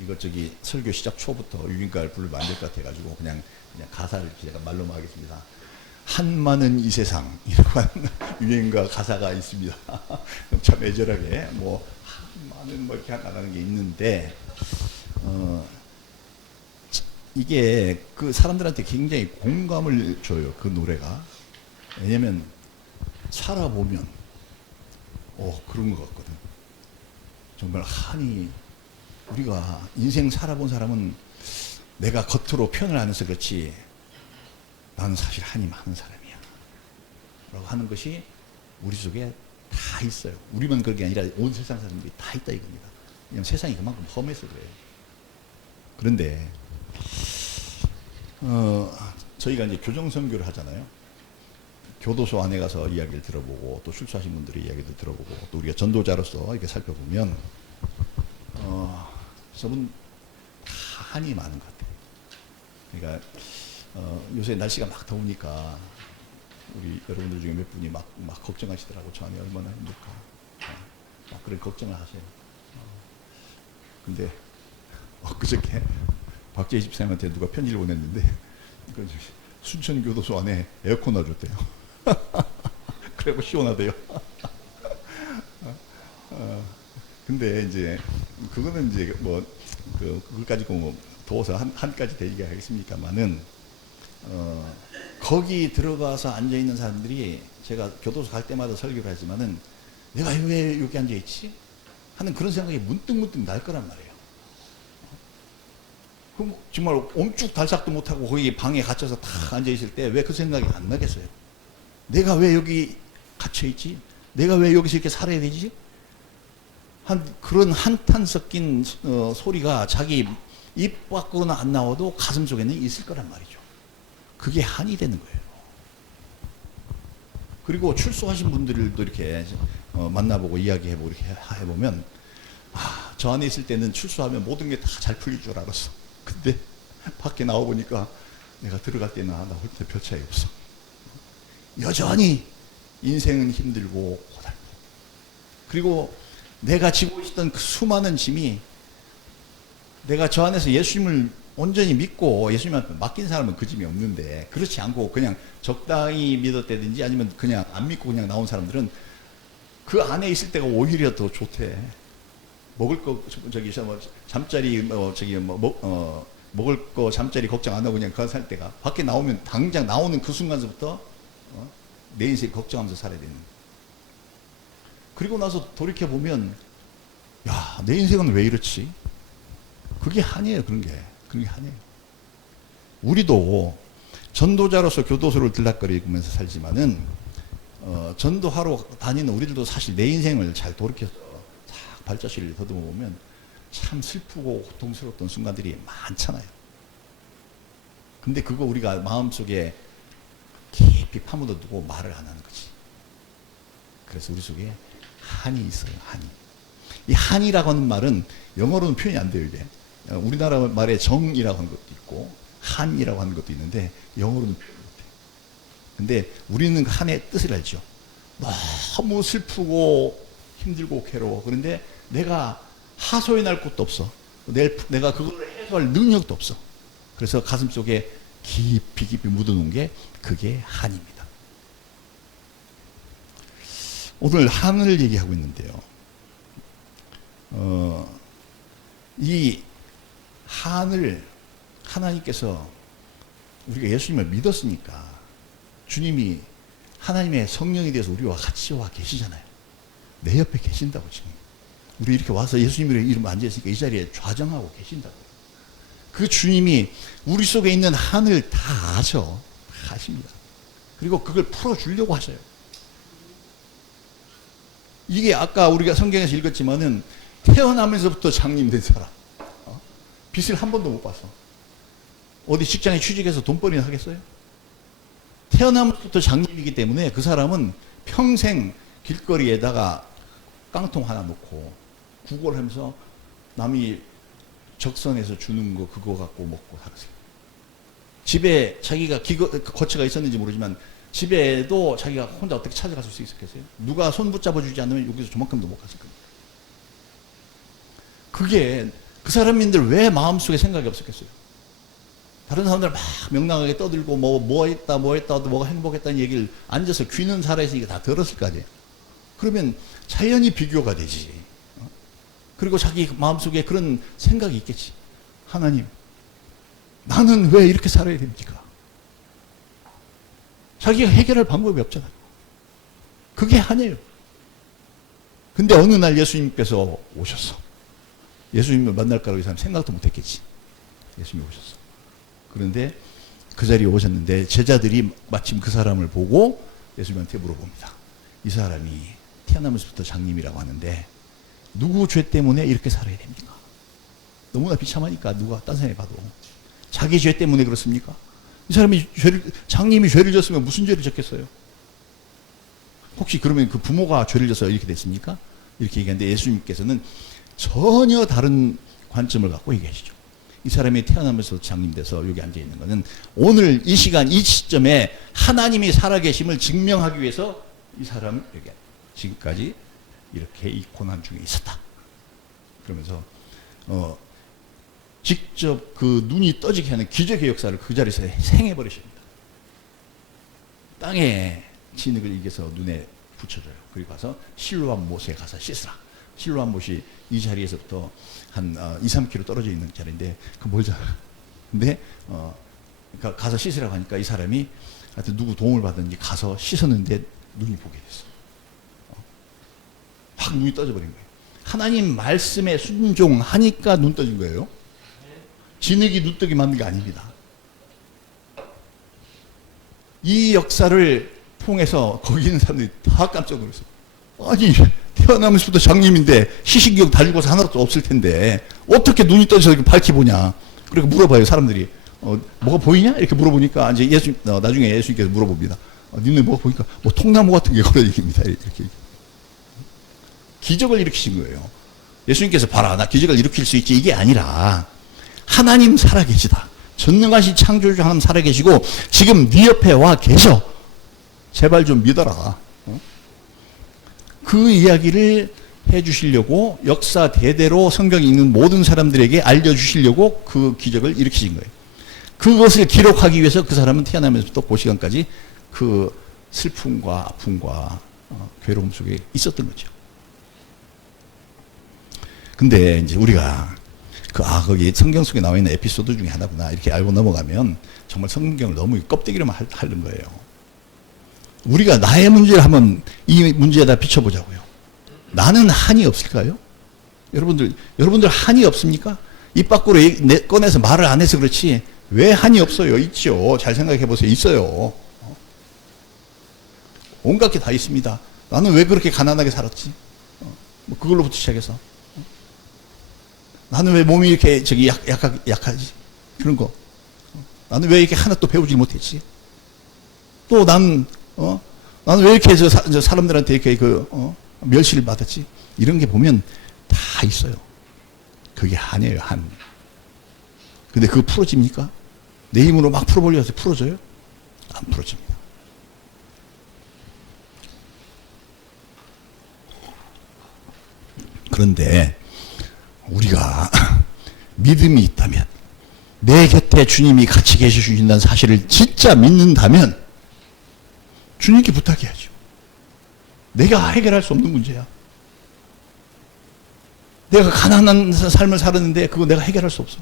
이거 설교 시작 초부터 유인가를 부르면 안 될 것 같아가지고 그냥 가사를 제가 말로만 하겠습니다. 한많은 이 세상 이라고 하는 유행가 가사가 있습니다. 참 애절하게 한많은 이렇게 나가는 게 있는데 이게 그 사람들한테 굉장히 공감을 줘요. 그 노래가. 왜냐면 살아보면 그런 것 같거든. 정말 한이 우리가 인생 살아본 사람은 내가 겉으로 표현을 안 해서 그렇지 나는 사실 한이 많은 사람이야 라고 하는 것이 우리 속에 다 있어요. 우리만 그런 게 아니라 온 세상 사람들이 다 있다 이겁니다. 왜냐하면 세상이 그만큼 험해서 그래요. 그런데 저희가 이제 교정선교를 하잖아요. 교도소 안에 가서 이야기를 들어보고 또 출소하신 분들의 이야기도 들어보고 또 우리가 전도자로서 이렇게 살펴보면 저분 다 한이 많은 것 같아요. 그러니까 요새 날씨가 막 더우니까 우리 여러분들 중에 몇 분이 막 걱정하시더라고. 저 안에 얼마나 힘들까. 막 그런 걱정을 하세요. 근데 그저께 박재희 집사님한테 누가 편지를 보냈는데 순천 교도소 안에 에어컨 놔줬대요. 그래고 시원하대요. 근데 이제 그거는 이제 그걸 가지고 더워서 한까지 되기가 하겠습니까만은 거기 들어가서 앉아 있는 사람들이 제가 교도소 갈 때마다 설교를 하지만은 내가 왜 여기 앉아 있지? 하는 그런 생각이 문득 날 거란 말이에요. 그럼 정말 옴쭉달싹도 못하고 거기 방에 갇혀서 다 앉아 있을 때 왜 그 생각이 안 나겠어요? 내가 왜 여기 갇혀 있지? 내가 왜 여기서 이렇게 살아야 되지? 그런 한탄 섞인 소리가 자기 입 밖으로는 안 나와도 가슴 속에는 있을 거란 말이죠. 그게 한이 되는 거예요. 그리고 출소하신 분들도 이렇게 만나보고 이야기해보고 이렇게 해보면 저 안에 있을 때는 출소하면 모든 게 다 잘 풀릴 줄 알았어. 근데 밖에 나와보니까 내가 들어갈 때나 나올 때 별 차이 없어. 여전히 인생은 힘들고 고달고, 그리고 내가 지고 있던 그 수많은 짐이 내가 저 안에서 예수님을 온전히 믿고 예수님한테 맡긴 사람은 그 짐이 없는데, 그렇지 않고 그냥 적당히 믿었다든지 아니면 그냥 안 믿고 그냥 나온 사람들은 그 안에 있을 때가 오히려 더 좋대. 먹을 거 잠자리 먹을 거 잠자리 걱정 안 하고 그냥 그거 살 때가, 밖에 나오면 당장 나오는 그 순간서부터 내 인생 걱정하면서 살아야 되는. 그리고 나서 돌이켜 보면 야, 내 인생은 왜 이렇지? 그게 한이에요. 그런 게 한이에요. 우리도 전도자로서 교도소를 들락거리면서 살지만은 전도하러 다니는 우리들도 사실 내 인생을 잘 돌이켜서 싹 발자취를 더듬어 보면 참 슬프고 고통스러웠던 순간들이 많잖아요. 근데 그거 우리가 마음속에 깊이 파묻어 두고 말을 안 하는 거지. 그래서 우리 속에 한이 있어요. 한이. 이 한이라고 하는 말은 영어로는 표현이 안 돼요. 이게 우리나라 말에 정이라고 하는 것도 있고 한이라고 하는 것도 있는데 영어로는 표현이 못 돼요. 근데 우리는 그 한의 뜻을 알죠. 너무 슬프고 힘들고 괴로워. 그런데 내가 하소연할 곳도 없어. 내가 그걸 해소할 능력도 없어. 그래서 가슴 속에 깊이 묻어놓은 게 그게 한입니다. 오늘 한을 얘기하고 있는데요. 이 한을 하나님께서, 우리가 예수님을 믿었으니까 주님이 하나님의 성령이 되어서 우리와 같이 와 계시잖아요. 내 옆에 계신다고. 지금 우리 이렇게 와서 예수님의 이름 앉아있으니까 이 자리에 좌정하고 계신다고. 그 주님이 우리 속에 있는 한을 다 아셔. 다 아십니다. 그리고 그걸 풀어주려고 하셔요. 이게 아까 우리가 성경에서 읽었지만은 태어나면서부터 장님된 사람, 빚을 한 번도 못 봤어. 어디 직장에 취직해서 돈벌이나 하겠어요? 태어나면서부터 장님이기 때문에 그 사람은 평생 길거리에다가 깡통 하나 놓고 구걸하면서 남이 적선해서 주는 거 그거 갖고 먹고 살았어요. 집에 자기가 거처가 있었는지 모르지만 집에도 자기가 혼자 어떻게 찾아갈 수 있었겠어요? 누가 손 붙잡아 주지 않으면 여기서 저만큼도 못 갔을 겁니다. 그게 그 사람인들 왜 마음속에 생각이 없었겠어요? 다른 사람들 막 명랑하게 떠들고 뭐 했다 뭐가 행복했다는 얘기를 앉아서 귀는 살아있으니까 다 들었을 거 아니에요. 그러면 자연히 비교가 되지. 그리고 자기 마음속에 그런 생각이 있겠지. 하나님, 나는 왜 이렇게 살아야 됩니까? 자기가 해결할 방법이 없잖아요. 그게 아니에요. 근데 어느 날 예수님께서 오셨어. 예수님을 만날 거라고 이 사람 생각도 못 했겠지. 예수님이 오셨어. 그런데 그 자리에 오셨는데 제자들이 마침 그 사람을 보고 예수님한테 물어봅니다. 이 사람이 태어나면서부터 장님이라고 하는데 누구 죄 때문에 이렇게 살아야 됩니까? 너무나 비참하니까 누가 딴 사람이 봐도 자기 죄 때문에 그렇습니까? 이 사람이 장님이 죄를 졌으면 무슨 죄를 졌겠어요? 혹시 그러면 그 부모가 죄를 져서 이렇게 됐습니까? 이렇게 얘기하는데 예수님께서는 전혀 다른 관점을 갖고 얘기하시죠. 이 사람이 태어나면서 장님 돼서 여기 앉아 있는 것은 오늘 이 시간 이 시점에 하나님이 살아계심을 증명하기 위해서 이 사람은 여기 지금까지 이렇게 이 고난 중에 있었다. 그러면서 직접 그 눈이 떠지게 하는 기적의 역사를 그 자리에서 행해버리십니다. 땅에 진흙을 이겨서 눈에 붙여줘요. 그리고 가서 실로암 못에 가서 씻으라. 실로암 못이 이 자리에서부터 한 2-3km 떨어져 있는 자리인데 그 멀잖아. 근데 가서 씻으라고 하니까 이 사람이 하여튼 누구 도움을 받았는지 가서 씻었는데 눈이 보게 됐어. 확 눈이 떠져버린 거예요. 하나님 말씀에 순종하니까 눈 떠진 거예요. 진흙이 눈 뜨게 만든 게 아닙니다. 이 역사를 통해서 거기 있는 사람들이 다 깜짝 놀랐어요. 아니 태어나면서부터 장님인데 시신기억 달리고서 하나도 없을 텐데 어떻게 눈이 떠져서 이렇게 밝히 보냐. 그러니까 물어봐요 사람들이. 뭐가 보이냐? 이렇게 물어보니까 이제 나중에 예수님께서 물어봅니다. 니네 뭐가 보니까 뭐 통나무 같은 게 걸어다닙니다. 이렇게 기적을 일으키신 거예요. 예수님께서 봐라 나 기적을 일으킬 수 있지 이게 아니라 하나님 살아계시다. 전능하신 창조주 하나님 살아계시고 지금 네 옆에 와 계셔. 제발 좀 믿어라. 그 이야기를 해주시려고 역사 대대로 성경에 있는 모든 사람들에게 알려주시려고 그 기적을 일으키신 거예요. 그것을 기록하기 위해서 그 사람은 태어나면서부터 그 시간까지 그 슬픔과 아픔과 괴로움 속에 있었던 거죠. 근데 이제 우리가 거기 성경 속에 나와 있는 에피소드 중에 하나구나 이렇게 알고 넘어가면 정말 성경을 너무 껍데기로만 하는 거예요. 우리가 나의 문제를 한번 이 문제에다 비춰보자고요. 나는 한이 없을까요? 여러분들 한이 없습니까? 입 밖으로 꺼내서 말을 안 해서 그렇지 왜 한이 없어요? 있죠. 잘 생각해 보세요. 있어요. 온갖 게 다 있습니다. 나는 왜 그렇게 가난하게 살았지? 뭐 그걸로부터 시작해서 나는 왜 몸이 이렇게 약하지? 그런 거. 나는 왜 이렇게 하나 또 배우지 못했지? 또 나는 왜 이렇게 저 사람들한테 이렇게 멸시를 받았지? 이런 게 보면 다 있어요. 그게 한이에요, 한. 근데 그거 풀어집니까? 내 힘으로 막 풀어보려고 해서 풀어져요? 안 풀어집니다. 그런데 우리가 믿음이 있다면 내 곁에 주님이 같이 계셔주신다는 사실을 진짜 믿는다면 주님께 부탁해야죠. 내가 해결할 수 없는 문제야. 내가 가난한 삶을 살았는데 그거 내가 해결할 수 없어.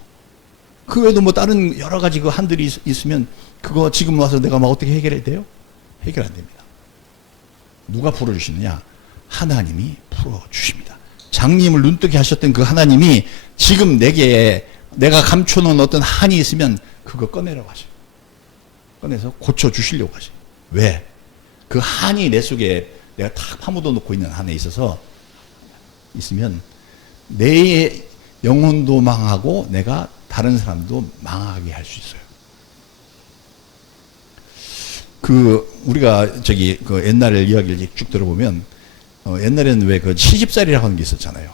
그 외에도 뭐 다른 여러 가지 그 한들이 있으면 그거 지금 와서 내가 막 어떻게 해결해야 돼요? 해결 안 됩니다. 누가 풀어주시느냐? 하나님이 풀어주십니다. 장님을 눈뜨게 하셨던 그 하나님이 지금 내가 감춰놓은 어떤 한이 있으면 그거 꺼내라고 하셔요. 꺼내서 고쳐주시려고 하셔요. 왜? 그 한이 내 속에 내가 탁 파묻어 놓고 있는 한에 있으면 내 영혼도 망하고 내가 다른 사람도 망하게 할 수 있어요. 우리가 그 옛날 이야기를 쭉 들어보면 옛날에는 왜 그 시집살이라고 하는 게 있었잖아요.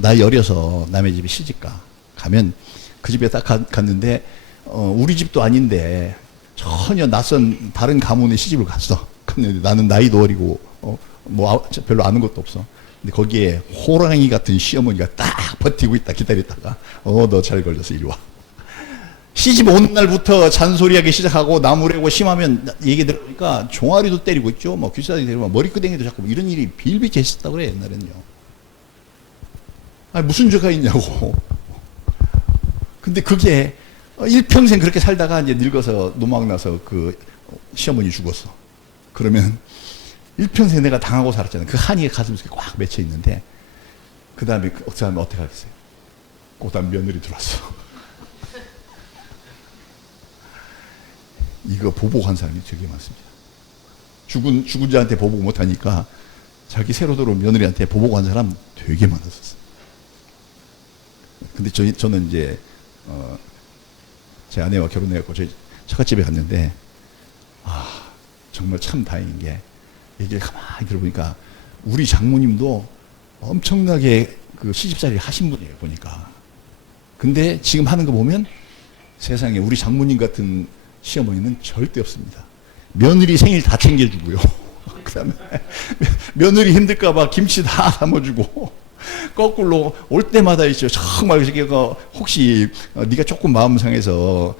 나이 어려서 남의 집에 시집가. 가면 그 집에 딱 갔는데, 우리 집도 아닌데, 전혀 낯선 다른 가문의 시집을 갔어. 근데 나는 나이도 어리고, 별로 아는 것도 없어. 근데 거기에 호랑이 같은 시어머니가 딱 버티고 있다 기다렸다가 너 잘 걸렸어 이리 와. 시집 온 날부터 잔소리하기 시작하고 나무래고 심하면 얘기 들으니까 종아리도 때리고 있죠. 뭐 귀싸대기 때리고 머리끄댕이도 잡고 이런 일이 빌비케 있었다고 그래 옛날에는요. 아니 무슨 죄가 있냐고. 근데 그게 일평생 그렇게 살다가 이제 늙어서 노망나서 그 시어머니 죽었어. 그러면 일평생 내가 당하고 살았잖아요. 그 한이 가슴속에 꽉 맺혀 있는데 그 다음에 그 사람이 어떻게 하겠어요? 그 다음 며느리 들어왔어. 이거 보복한 사람이 되게 많습니다. 죽은 자한테 보복 못하니까 자기 새로 들어온 며느리한테 보복한 사람 되게 많았었어요. 근데 저는 이제 제 아내와 결혼해갖고 저희 처갓집에 갔는데 정말 참 다행인 게 얘기를 가만히 들어보니까 우리 장모님도 엄청나게 그 시집살이를 하신 분이에요 보니까. 근데 지금 하는 거 보면 세상에 우리 장모님 같은 시어머니는 절대 없습니다. 며느리 생일 다 챙겨주고요. 그 다음에 며느리 힘들까봐 김치 다 담아주고 거꾸로 올 때마다 있죠. 정말 혹시 네가 조금 마음 상해서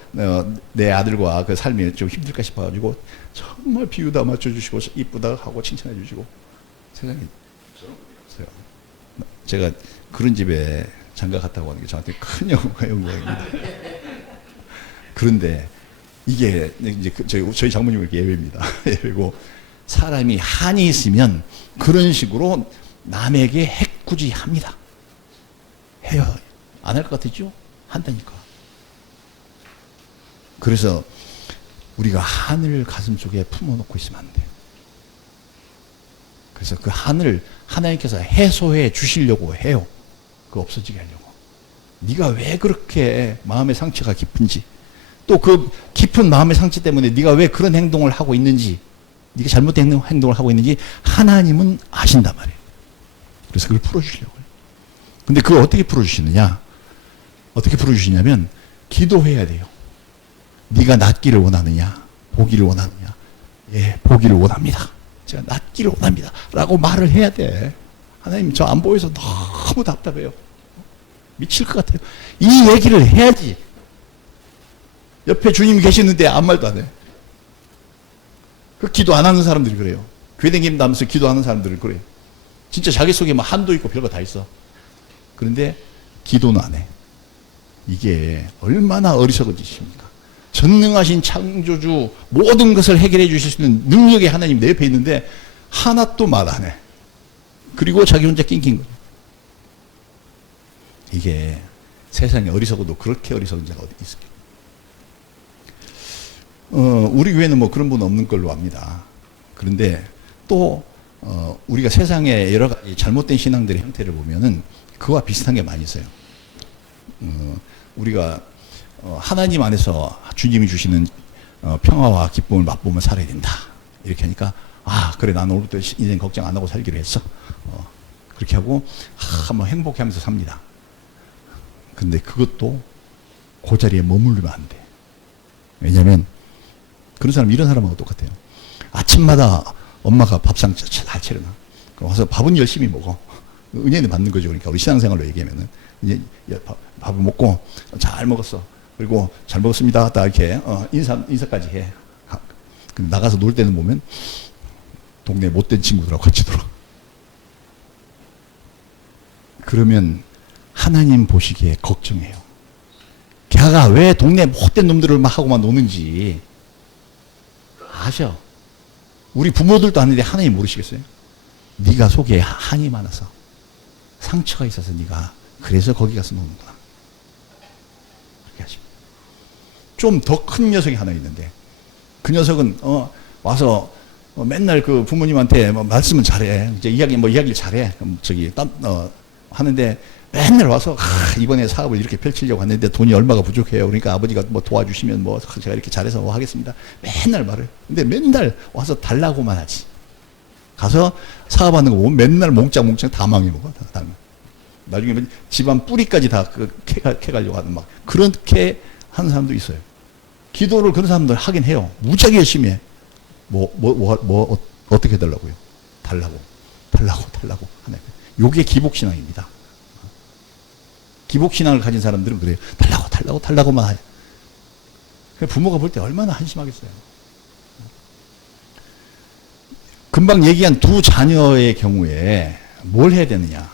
내 아들과 그 삶이 좀 힘들까 싶어가지고 정말 비유다 맞춰주시고 이쁘다 하고 칭찬해 주시고. 세상에 없어요. 제가 그런 집에 장가 갔다고 하는 게 저한테 큰 영광입니다. 그런데 이게 이제 저희 장모님은 이렇게 예외입니다. 예외고 사람이 한이 있으면 그런 식으로 남에게 해꾸지합니다. 해요. 안 할 것 같았죠? 한다니까. 그래서 우리가 한을 가슴속에 품어놓고 있으면 안 돼요. 그래서 그 한을 하나님께서 해소해 주시려고 해요. 그 없어지게 하려고. 네가 왜 그렇게 마음의 상처가 깊은지, 또 그 깊은 마음의 상처 때문에 네가 왜 그런 행동을 하고 있는지, 네가 잘못된 행동을 하고 있는지 하나님은 아신단 말이에요. 그래서 그걸 풀어주시려고 해요. 근데 그걸 어떻게 풀어주시느냐? 어떻게 풀어주시냐면 기도해야 돼요. 네가 낫기를 원하느냐? 보기를 원하느냐? 예, 보기를 원합니다. 제가 낫기를 원합니다. 라고 말을 해야 돼. 하나님 저 안 보여서 너무 답답해요. 미칠 것 같아요. 이 얘기를 해야지. 옆에 주님이 계시는데 아무 말도 안 해. 그 기도 안 하는 사람들이 그래요. 교회 다니면서 기도하는 사람들은 그래요. 진짜 자기 속에 막 한도 있고 별거 다 있어. 그런데 기도는 안 해. 이게 얼마나 어리석은 짓입니까? 전능하신 창조주 모든 것을 해결해 주실 수 있는 능력의 하나님 내 옆에 있는데 하나도 말 안 해. 그리고 자기 혼자 낑긴 거죠. 이게 세상에 어리석어도 그렇게 어리석은 자가 어디 있을까요? 우리 교회는 뭐 그런 분 없는 걸로 압니다. 그런데 또 우리가 세상에 여러 가지 잘못된 신앙들의 형태를 보면은 그와 비슷한 게 많이 있어요. 우리가 하나님 안에서 주님이 주시는 평화와 기쁨을 맛보며 살아야 된다. 이렇게 하니까 그래 난 오늘부터 인생 걱정 안 하고 살기로 했어. 그렇게 하고 한번 행복해하면서 삽니다. 근데 그것도 그 자리에 머무르면 안 돼. 왜냐하면 그런 사람 이런 사람하고 똑같아요. 아침마다 엄마가 밥상 잘 차려놔. 와서 밥은 열심히 먹어. 은혜는 받는 거죠. 그러니까 우리 신앙생활로 얘기하면은 이제 밥을 먹고 잘 먹었어. 그리고 잘 먹었습니다. 딱 이렇게 인사까지 해. 근데 나가서 놀 때는 보면 동네 못된 친구들하고 같이 놀아. 그러면 하나님 보시기에 걱정해요. 걔가 왜 동네 못된 놈들을 막 하고만 노는지 아셔. 우리 부모들도 아는데 하나님 모르시겠어요? 네가 속에 한이 많아서 상처가 있어서 네가 그래서 거기 가서 노는구나. 그렇게 하십니다. 좀 더 큰 녀석이 하나 있는데 그 녀석은 와서 맨날 그 부모님한테 말씀은 잘해. 이제 이야기를 잘해. 하는데 맨날 와서 이번에 사업을 이렇게 펼치려고 하는데 돈이 얼마가 부족해요. 그러니까 아버지가 뭐 도와주시면 뭐 제가 이렇게 잘해서 뭐 하겠습니다. 맨날 말을. 근데 맨날 와서 달라고만 하지. 가서 사업하는 거 보면 맨날 몽짱몽짱 다 망해먹어. 다. 나중에 집안 뿌리까지 다 캐가려고 하는 막 그렇게 하는 사람도 있어요. 기도를 그런 사람들 하긴 해요. 무지하게 열심히 해. 어떻게 해달라고요? 달라고. 하나님. 요게 기복신앙입니다. 기복신앙을 가진 사람들은 그래요. 달라고만 해요. 부모가 볼 때 얼마나 한심하겠어요. 금방 얘기한 두 자녀의 경우에 뭘 해야 되느냐.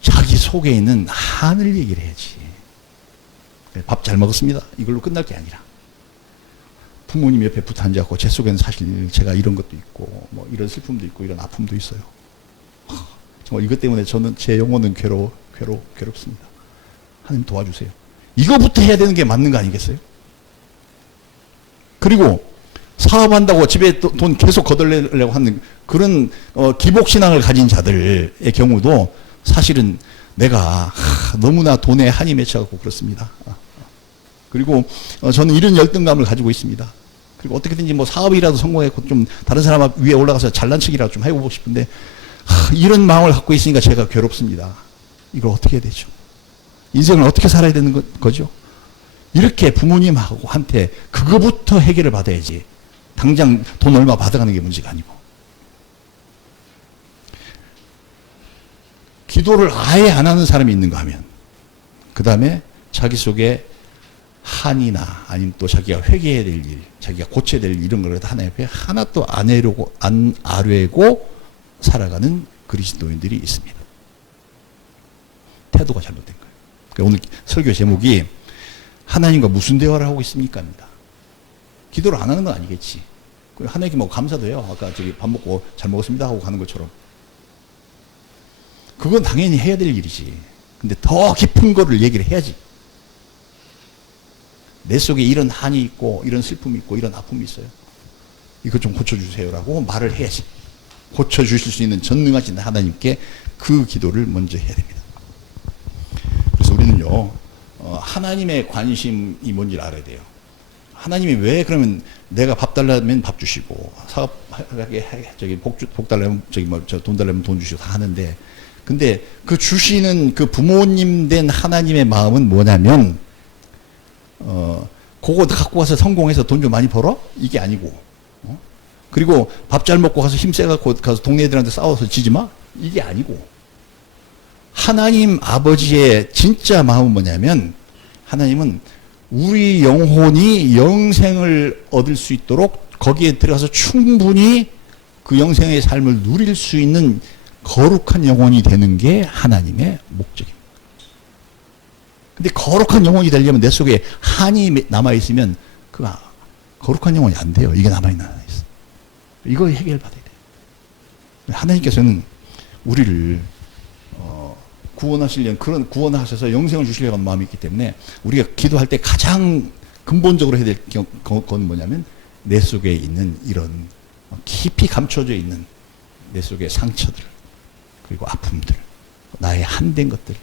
자기 속에 있는 한을 얘기를 해야지. 밥 잘 먹었습니다. 이걸로 끝날 게 아니라. 부모님 옆에 붙어 앉아갖고 제 속에는 사실 제가 이런 것도 있고, 뭐 이런 슬픔도 있고, 이런 아픔도 있어요. 정말 이것 때문에 저는 제 영혼은 괴롭습니다. 하나님 도와주세요. 이거부터 해야 되는 게 맞는 거 아니겠어요? 그리고 사업한다고 집에 돈 계속 거덜내려고 하는 그런 기복신앙을 가진 자들의 경우도 사실은 내가 너무나 돈에 한이 맺혀갖고 그렇습니다. 그리고 저는 이런 열등감을 가지고 있습니다. 그리고 어떻게든지 뭐 사업이라도 성공했고 좀 다른 사람 위에 올라가서 잘난 척이라도 좀 해보고 싶은데 이런 마음을 갖고 있으니까 제가 괴롭습니다. 이걸 어떻게 해야 되죠? 인생을 어떻게 살아야 되는 거죠? 이렇게 부모님하고 한테 그거부터 해결을 받아야지. 당장 돈 얼마 받아가는 게 문제가 아니고. 기도를 아예 안 하는 사람이 있는가 하면 그 다음에 자기 속에 한이나 아니면 또 자기가 회개해야 될 일, 자기가 고쳐야 될 일 이런 걸 하나님 앞에 하나도 안 아뢰고 살아가는 그리스도인들이 있습니다. 태도가 잘못된 거예요. 그러니까 오늘 설교 제목이 하나님과 무슨 대화를 하고 있습니까? 입니다. 기도를 안 하는 건 아니겠지. 하나님께 뭐 감사도 해요. 아까 저기 밥 먹고 잘 먹었습니다 하고 가는 것처럼. 그건 당연히 해야 될 일이지. 근데 더 깊은 거를 얘기를 해야지. 내 속에 이런 한이 있고 이런 슬픔이 있고 이런 아픔이 있어요. 이거 좀 고쳐주세요라고 말을 해야지. 고쳐주실 수 있는 전능하신 하나님께 그 기도를 먼저 해야 됩니다. 그래서 우리는요. 하나님의 관심이 뭔지를 알아야 돼요. 하나님이 왜 그러면 내가 밥 달라면 밥 주시고 사업하게 저기 복 달라면 저기 뭐 돈 달라면 돈 주시고 다 하는데 근데 그 주시는 그 부모님 된 하나님의 마음은 뭐냐면 그거 갖고 가서 성공해서 돈 좀 많이 벌어? 이게 아니고 그리고 밥 잘 먹고 가서 힘세갖고 가서 동네 애들한테 싸워서 지지 마? 이게 아니고 하나님 아버지의 진짜 마음은 뭐냐면 하나님은 우리 영혼이 영생을 얻을 수 있도록 거기에 들어가서 충분히 그 영생의 삶을 누릴 수 있는 거룩한 영혼이 되는 게 하나님의 목적입니다. 근데 거룩한 영혼이 되려면 내 속에 한이 남아있으면 그 거룩한 영혼이 안 돼요. 이게 남아있는 하나 있어. 이거 해결받아야 돼요. 하나님께서는 우리를 구원하시려는 그런 구원하셔서 영생을 주시려는 마음이 있기 때문에 우리가 기도할 때 가장 근본적으로 해야 될 건 뭐냐면 내 속에 있는 이런 깊이 감춰져 있는 내 속의 상처들 그리고 아픔들 나의 한된 것들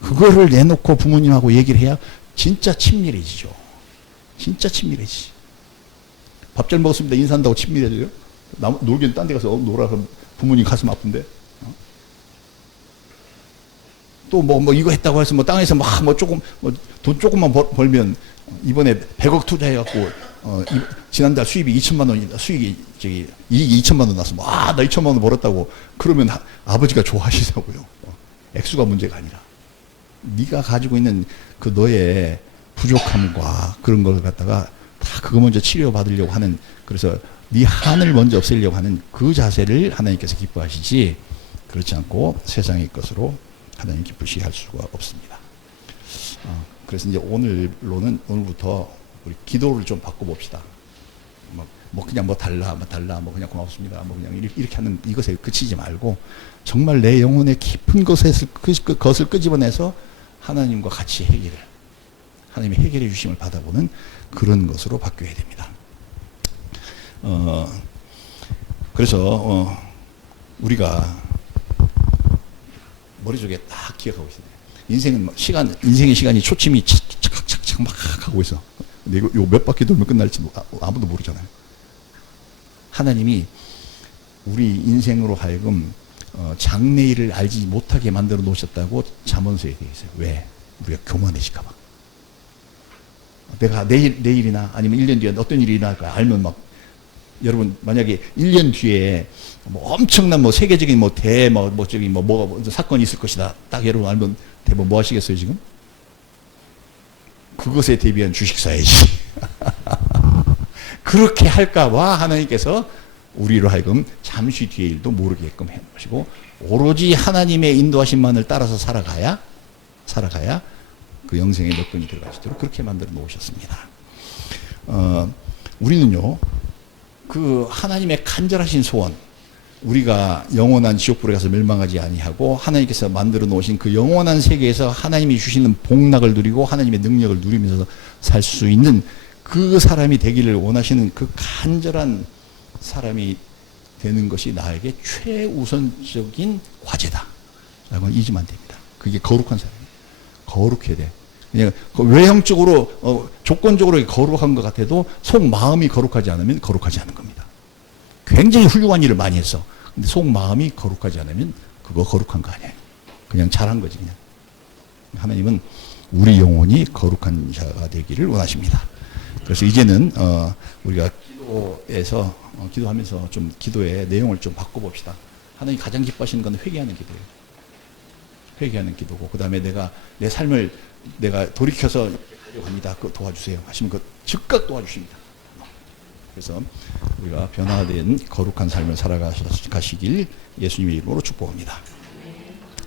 그거를 내놓고 부모님하고 얘기를 해야 진짜 친밀해지죠. 진짜 친밀해지지. 밥 잘 먹었습니다. 인사한다고 친밀해져요? 놀기는 딴 데 가서 놀아서 부모님 가슴 아픈데? 또 뭐 이거 했다고 해서 뭐 땅에서 돈 조금만 벌면 이번에 100억 투자해갖고 지난달 수입이 2천만 원이다. 이익이 2천만 원 났어. 나 2천만 원 벌었다고 그러면 아버지가 좋아하시자고요. 액수가 문제가 아니라 네가 가지고 있는 그 너의 부족함과 그런 걸 갖다가 다 그거 먼저 치료받으려고 하는 그래서 네 한을 먼저 없애려고 하는 그 자세를 하나님께서 기뻐하시지 그렇지 않고 세상의 것으로 하나님 기쁘시게 할 수가 없습니다. 그래서 이제 오늘부터 우리 기도를 좀 바꿔봅시다. 뭐 그냥 뭐 달라 뭐 그냥 고맙습니다 뭐 그냥 이렇게 하는 이것에 그치지 말고 정말 내 영혼의 깊은 것을 끄집어내서 하나님과 같이 하나님의 해결해 주심을 받아보는 그런 것으로 바뀌어야 됩니다. 그래서 우리가 머릿속에 딱 기억하고 있어요. 인생의 시간이 초침이 착착착 막 가고 있어. 근데 이거 몇 바퀴 돌면 끝날지 아무도 모르잖아요. 하나님이 우리 인생으로 하여금 장래일을 알지 못하게 만들어 놓으셨다고 잠언서에 되어 있어요. 왜? 우리가 교만해질까 봐. 내가 내일이나 아니면 1년 뒤에 어떤 일이 일어날까 알면 막 여러분 만약에 1년 뒤에 뭐 엄청난 뭐 세계적인 뭐 사건이 있을 것이다. 딱 여러분 알면 대부분 뭐 하시겠어요 지금? 그것에 대비한 주식 사야지. 그렇게 할까봐 하나님께서 우리로 하여금 잠시 뒤의 일도 모르게끔 해놓으시고 오로지 하나님의 인도하심만을 따라서 살아가야 그 영생의 여건이 들어갈 수 있도록 그렇게 만들어 놓으셨습니다. 우리는요, 그 하나님의 간절하신 소원, 우리가 영원한 지옥불에 가서 멸망하지 아니하고 하나님께서 만들어 놓으신 그 영원한 세계에서 하나님이 주시는 복락을 누리고 하나님의 능력을 누리면서 살 수 있는 그 사람이 되기를 원하시는 그 간절한 사람이 되는 것이 나에게 최우선적인 과제다. 라고 잊으면 안 됩니다. 그게 거룩한 사람이에요. 거룩해야 돼. 그냥 외형적으로 조건적으로 거룩한 것 같아도 속 마음이 거룩하지 않으면 거룩하지 않은 겁니다. 굉장히 훌륭한 일을 많이 했어. 근데 속 마음이 거룩하지 않으면 그거 거룩한 거 아니에요. 그냥 잘한 거지 그냥. 하나님은 우리 영혼이 거룩한 자가 되기를 원하십니다. 그래서 이제는 우리가 기도에서 기도하면서 좀 기도의 내용을 좀 바꿔봅시다. 하나님 가장 기뻐하시는 건 회개하는 기도예요. 회개하는 기도고 그 다음에 내가 내 삶을 내가 돌이켜서 하려고 합니다. 그거 도와주세요. 하시면 그 즉각 도와주십니다. 그래서 우리가 변화된 거룩한 삶을 살아가시길 예수님의 이름으로 축복합니다.